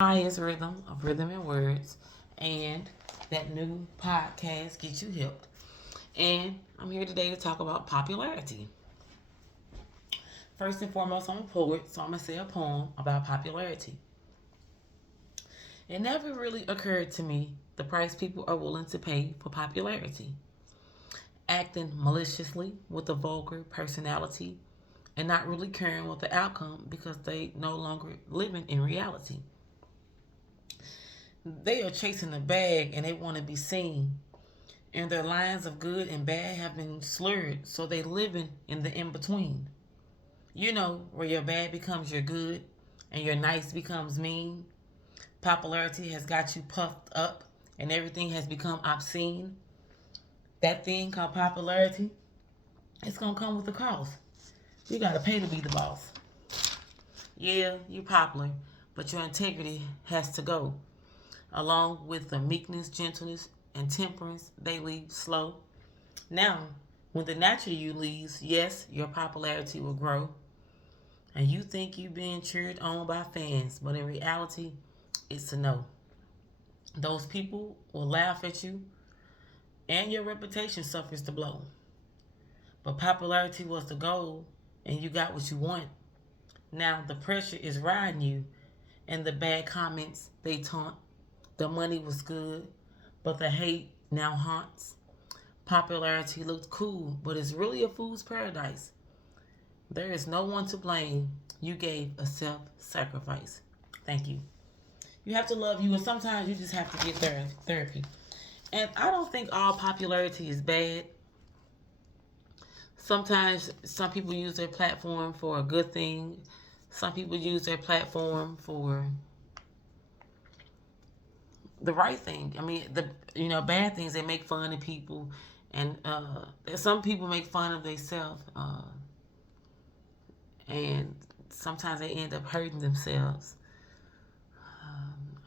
Hi, it's Rhythm of Rhythm and Words, and that new podcast Get You Hipped. And I'm here today to talk about popularity. First and foremost, I'm a poet, so I'm gonna say a poem about popularity. It never really occurred to me the price people are willing to pay for popularity, acting maliciously with a vulgar personality, and not really caring what the outcome because they no longer living in reality. They are chasing the bag and they want to be seen, and their lines of good and bad have been slurred, so they living in the in between. You know, where your bad becomes your good and your nice becomes mean. Popularity has got you puffed up and everything has become obscene. That thing called popularity, it's gonna come with a cost. You gotta pay to be the boss. Yeah, you're popular, but your integrity has to go. Along with the meekness, gentleness, and temperance, they leave slow. Now, when the natural you leaves, yes, your popularity will grow, and you think you being cheered on by fans, but in reality, it's a no. Those people will laugh at you, and your reputation suffers the blow. But popularity was the goal, and you got what you want. Now the pressure is riding you, and the bad comments they taunt. The money was good, but the hate now haunts. Popularity looked cool, but it's really a fool's paradise. There is no one to blame. You gave a self sacrifice. Thank you. You have to love you, and sometimes you just have to get therapy. And I don't think all popularity is bad. Sometimes some people use their platform for a good thing. Some people use their platform for the right thing. I mean, the bad things, they make fun of people, and some people make fun of themselves, and sometimes they end up hurting themselves.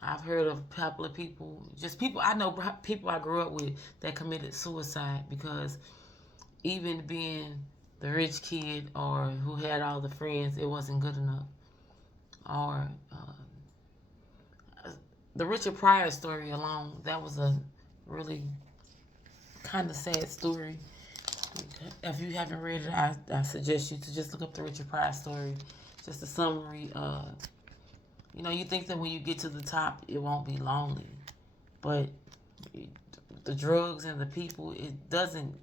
I've heard of popular people, just people I know, people I grew up with that committed suicide because even being the rich kid or who had all the friends, it wasn't good enough. Or the Richard Pryor story alone, that was a really kind of sad story. If you haven't read it, I suggest you to just look up the Richard Pryor story. Just a summary. You think that when you get to the top, it won't be lonely, but the drugs and the people, it doesn't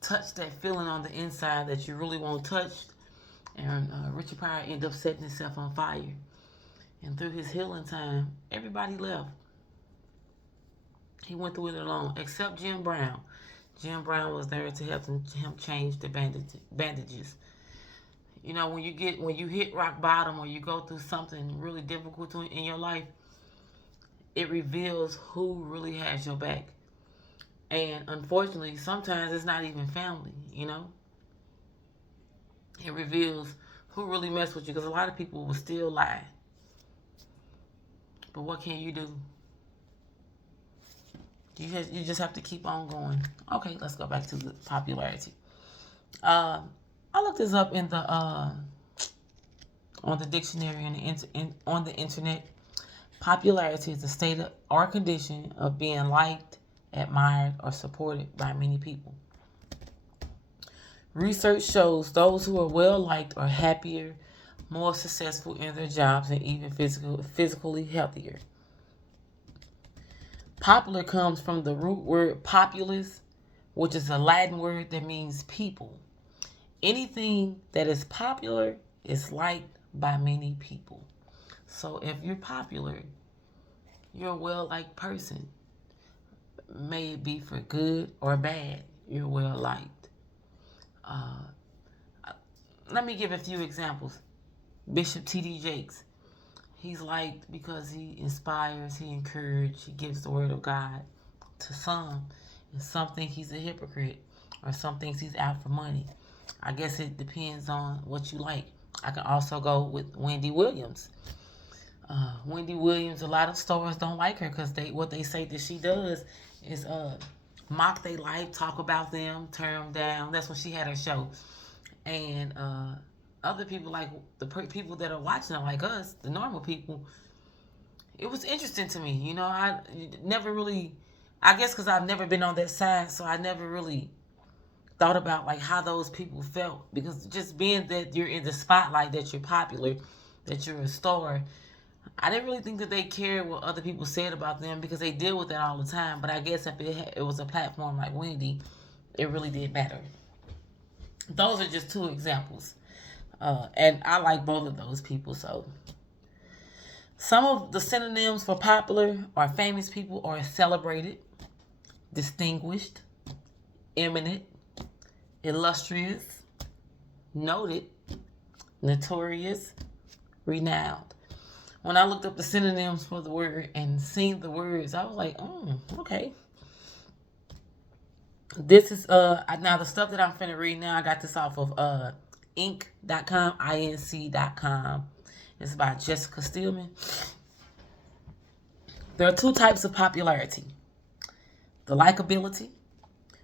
touch that feeling on the inside that you really want touched. And Richard Pryor ended up setting himself on fire. And through his healing time, everybody left. He went through it alone, except Jim Brown. Jim Brown was there to help him change the bandages. When you hit rock bottom or you go through something really difficult in your life, it reveals who really has your back. And unfortunately, sometimes it's not even family. It reveals who really messed with you because a lot of people will still lie. But what can you do? You just have to keep on going. Okay, let's go back to the popularity. I looked this up in the on the dictionary and on the internet. Popularity is the state of, or condition of being liked, admired, or supported by many people. Research shows those who are well liked are happier, more successful in their jobs, and even physically healthier. Popular comes from the root word populus, which is a Latin word that means people. Anything that is popular is liked by many people. So if you're popular, you're a well liked person. May it be for good or bad, you're well liked. Uh, Let me give a few examples. Bishop T.D. Jakes. He's liked because he inspires, he encourages, he gives the word of God to some. And some think he's a hypocrite, or some thinks he's out for money. I guess it depends on what you like. I can also go with Wendy Williams. Wendy Williams, a lot of stars don't like her because what they say that she does is mock their life, talk about them, tear them down. That's when she had her show. And other people, like the people that are watching her, like us, the normal people, it was interesting to me. You know, I never really, I guess because I've never been on that side, so I never really thought about like how those people felt, because just being that you're in the spotlight, that you're popular, that you're a star, I didn't really think that they cared what other people said about them, because they deal with that all the time. But I guess if it was a platform like Wendy, it really did matter. Those are just two examples, and I like both of those people. So some of the synonyms for popular or famous people are celebrated, distinguished, eminent, illustrious, noted, notorious, renowned. When I looked up the synonyms for the word and seen the words, I was like, okay. This is now the stuff that I'm finna read now. I got this off of inc.com, inc.com. It's by Jessica Steelman. There are two types of popularity: the likability,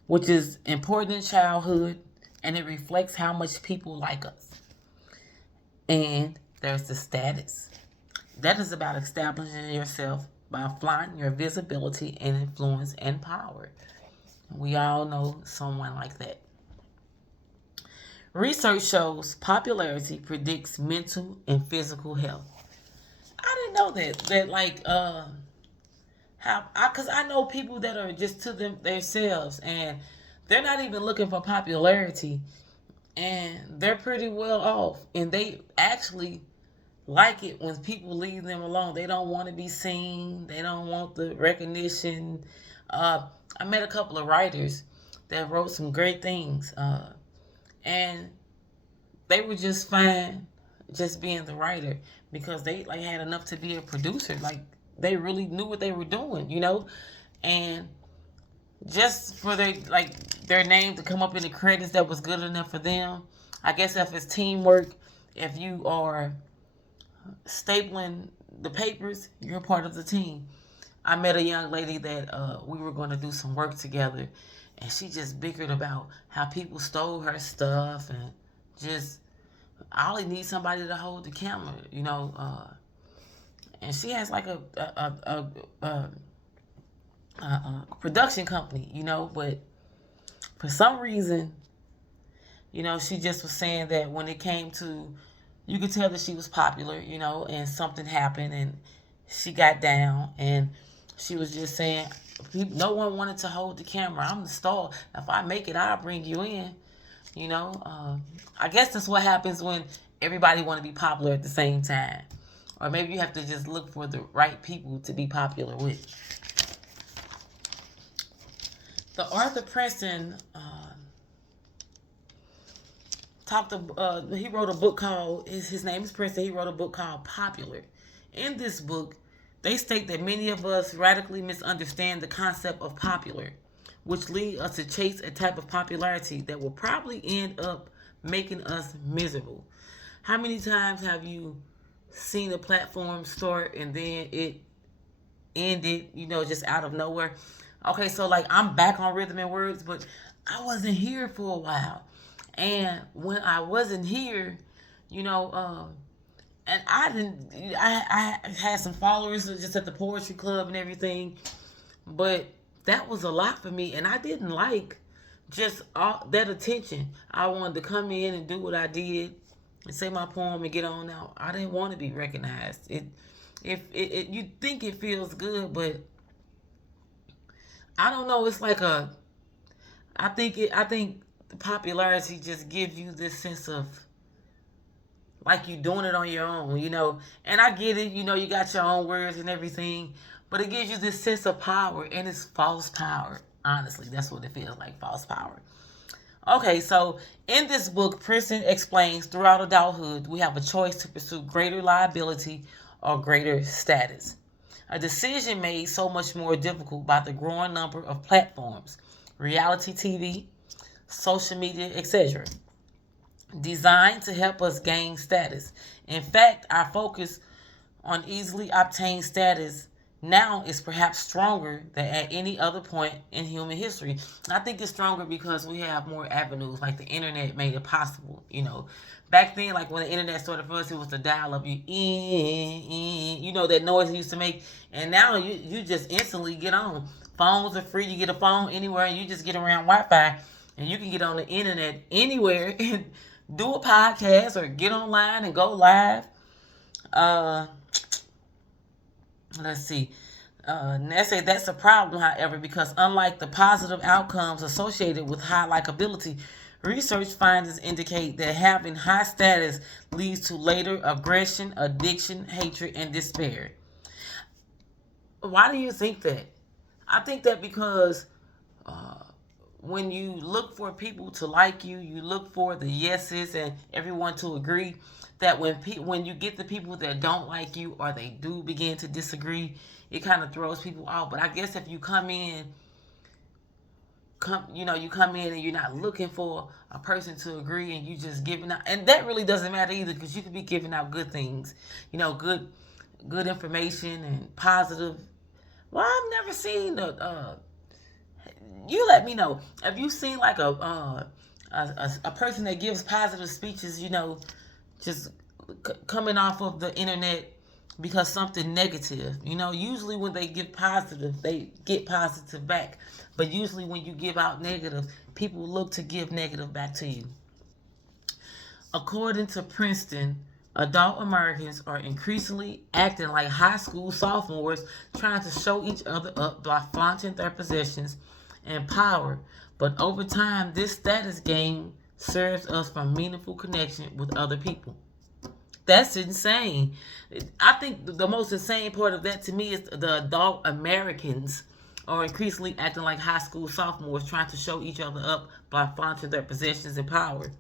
which is important in childhood, and it reflects how much people like us. And there's the status. That is about establishing yourself by flaunting your visibility and influence and power. We all know someone like that. Research shows popularity predicts mental and physical health. I didn't know that like how because I know people that are just to themselves, and they're not even looking for popularity, and they're pretty well off, and they actually like it when people leave them alone. They don't want to be seen. They don't want the recognition. I met a couple of writers that wrote some great things, and they were just fine just being the writer, because they like had enough to be a producer. Like they really knew what they were doing, you know, and just for their name to come up in the credits, that was good enough for them. I guess if it's teamwork, if you are stapling the papers, you're part of the team. I met a young lady that we were going to do some work together, and she just bickered about how people stole her stuff, and just I only need somebody to hold the camera, you know. And she has like a production company, you know, but for some reason, you know, she just was saying that when it came to, you could tell that she was popular, you know, and something happened and she got down, and she was just saying, no one wanted to hold the camera. I'm the star. If I make it, I'll bring you in, you know. I guess that's what happens when everybody want to be popular at the same time. Or maybe you have to just look for the right people to be popular with. The Arthur Princeton he wrote a book called, his name is Princeton, he wrote a book called Popular. In this book, they state that many of us radically misunderstand the concept of popular, which lead us to chase a type of popularity that will probably end up making us miserable. How many times have you seen a platform start and then it ended, you know, just out of nowhere? Okay, so like I'm back on Rhythm and Words, but I wasn't here for a while. And when I wasn't here, you know, and I had some followers just at the poetry club and everything, but that was a lot for me, and I didn't like just all that attention. I wanted to come in and do what I did and say my poem and get on out. I didn't want to be recognized. You think it feels good, but I don't know. It's like I think the popularity just gives you this sense of like you doing it on your own, you know. And I get it, you know, you got your own words and everything, but it gives you this sense of power, and it's false power. Honestly, that's what it feels like, false power. Okay, so in this book, Princeton explains throughout adulthood, we have a choice to pursue greater liability or greater status. A decision made so much more difficult by the growing number of platforms, reality TV, social media, etc., designed to help us gain status. In fact, our focus on easily obtained status now is perhaps stronger than at any other point in human history. I think it's stronger because we have more avenues. Like the internet made it possible. Back then, like when the internet started for us, it was the dial up. That noise it used to make. And now you just instantly get on. Phones are free. You get a phone anywhere, and you just get around Wi-Fi, and you can get on the internet anywhere and do a podcast or get online and go live. Uh, let's see. They say that's a problem, however, because unlike the positive outcomes associated with high likability, research findings indicate that having high status leads to later aggression, addiction, hatred, and despair. Why do you think that? I think that because when you look for people to like you, you look for the yeses and everyone to agree. That when you get the people that don't like you or they do begin to disagree, it kind of throws people off. But I guess if you come in and you're not looking for a person to agree, and you just giving out, and that really doesn't matter either, because you could be giving out good things, good information and positive. Well, I've never seen you let me know. Have you seen like a person that gives positive speeches? Just coming off of the internet because something negative. Usually when they give positive, they get positive back. But usually when you give out negative, people look to give negative back to you. According to Princeton, adult Americans are increasingly acting like high school sophomores, trying to show each other up by flaunting their possessions and power. But over time, this status game serves us from meaningful connection with other people. That's insane. I think the most insane part of that to me is the adult Americans are increasingly acting like high school sophomores, trying to show each other up by flaunting their possessions and power.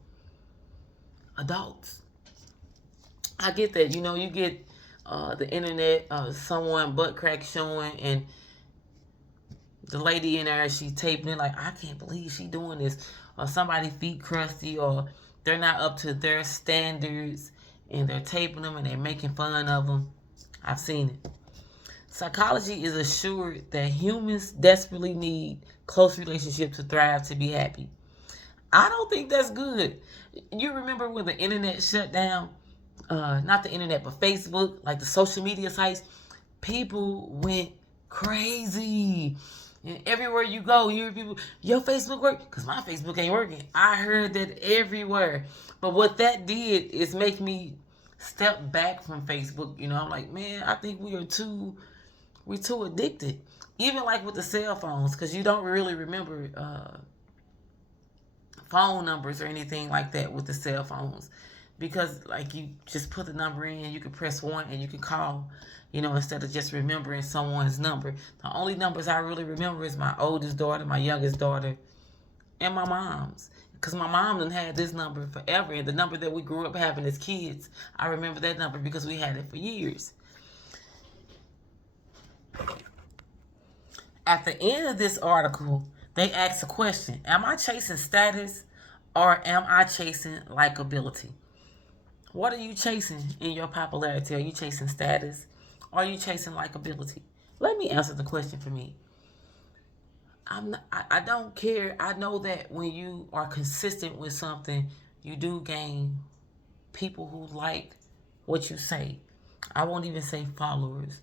Adults. I get that. You get the internet, someone butt crack showing, and the lady in there, she taping it like, I can't believe she doing this. Or somebody feet crusty, or they're not up to their standards, and they're taping them and they're making fun of them. I've seen it. Psychology is assured that humans desperately need close relationships to thrive, to be happy. I don't think that's good. You remember when the internet shut down? Not the internet, but Facebook, like the social media sites. People went crazy. And everywhere you go, you hear people, your Facebook work? Because my Facebook ain't working. I heard that everywhere. But what that did is make me step back from Facebook. I'm like, man, I think we're too addicted. Even like with the cell phones, because you don't really remember phone numbers or anything like that with the cell phones. Because like you just put the number in, you can press 1 and you can call, instead of just remembering someone's number. The only numbers I really remember is my oldest daughter, my youngest daughter, and my mom's. Because my mom done had this number forever, and the number that we grew up having as kids, I remember that number because we had it for years. At the end of this article, they ask a question: am I chasing status, or am I chasing likability? What are you chasing in your popularity? Are you chasing status? Or are you chasing likability? Let me answer the question for me. I don't care. I know that when you are consistent with something, you do gain people who like what you say. I won't even say followers.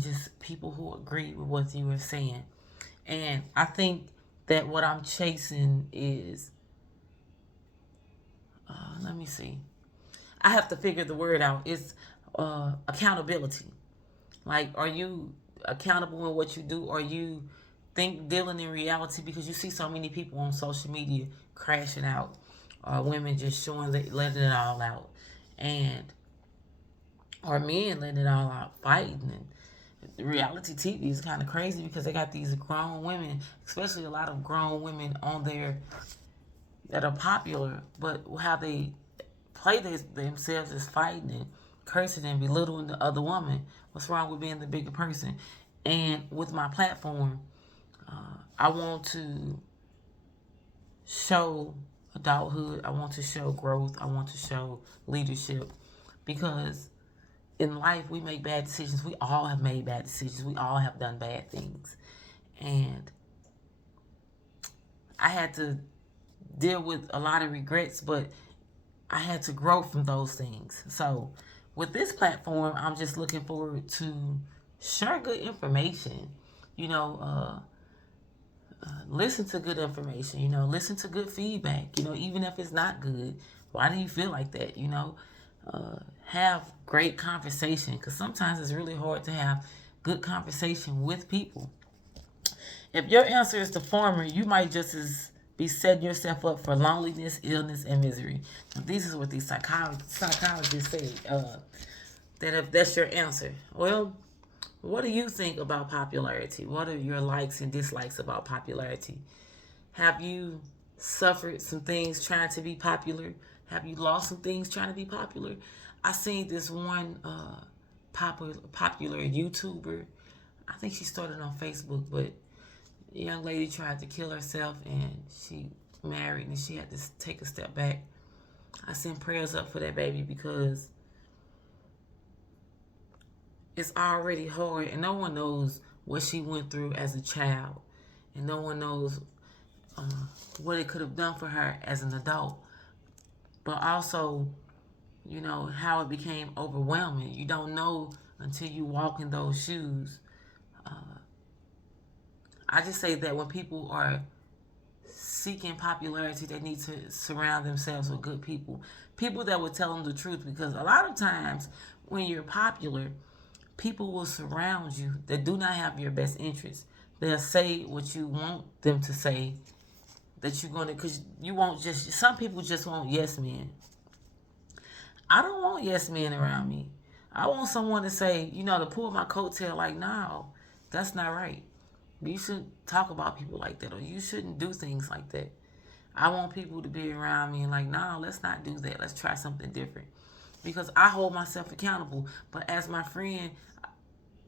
Just people who agree with what you are saying. And I think that what I'm chasing is, let me see. I have to figure the word out. It's accountability. Like, are you accountable in what you do? Or you dealing in reality? Because you see so many people on social media crashing out. Women just letting it all out. Or men letting it all out, fighting. And reality TV is kind of crazy because they got these grown women, especially a lot of grown women on there that are popular, but how they play themselves as fighting and cursing and belittling the other woman. What's wrong with being the bigger person? And with my platform, I want to show adulthood. I want to show growth. I want to show leadership, because in life, we make bad decisions. We all have made bad decisions. We all have done bad things. And I had to deal with a lot of regrets, but I had to grow from those things. So with this platform, I'm just looking forward to share good information. You know, listen to good information. You know, listen to good feedback. You know, even if it's not good, why do you feel like that? You know, have great conversation, because sometimes it's really hard to have good conversation with people. If your answer is the former, you might just as be setting yourself up for loneliness, illness, and misery. This is what these psychologists say, that if that's your answer. Well, what do you think about popularity? What are your likes and dislikes about popularity? Have you suffered some things trying to be popular? Have you lost some things trying to be popular? I seen this one popular YouTuber. I think she started on Facebook, but a young lady tried to kill herself, and she married, and she had to take a step back. I send prayers up for that baby, because it's already hard, and no one knows what she went through as a child, and no one knows what it could have done for her as an adult. But also, you know, how it became overwhelming. You don't know until you walk in those shoes. I just say that when people are seeking popularity, they need to surround themselves with good people. People that will tell them the truth, because a lot of times when you're popular, people will surround you that do not have your best interest. They'll say what you want them to say, that you're going to, because you won't just, some people just want yes men. I don't want yes men around me. I want someone to say, you know, to pull my coattail, like, no, that's not right. You shouldn't talk about people like that, or you shouldn't do things like that. I want people to be around me and like, no, let's not do that. Let's try something different. Because I hold myself accountable. But as my friend,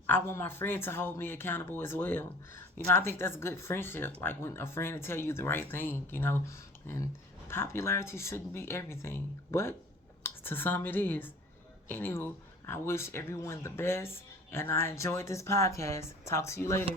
I want my friend to hold me accountable as well. You know, I think that's good friendship. Like when a friend will tell you the right thing, you know. And popularity shouldn't be everything. But to some it is. Anywho, I wish everyone the best. And I enjoyed this podcast. Talk to you later.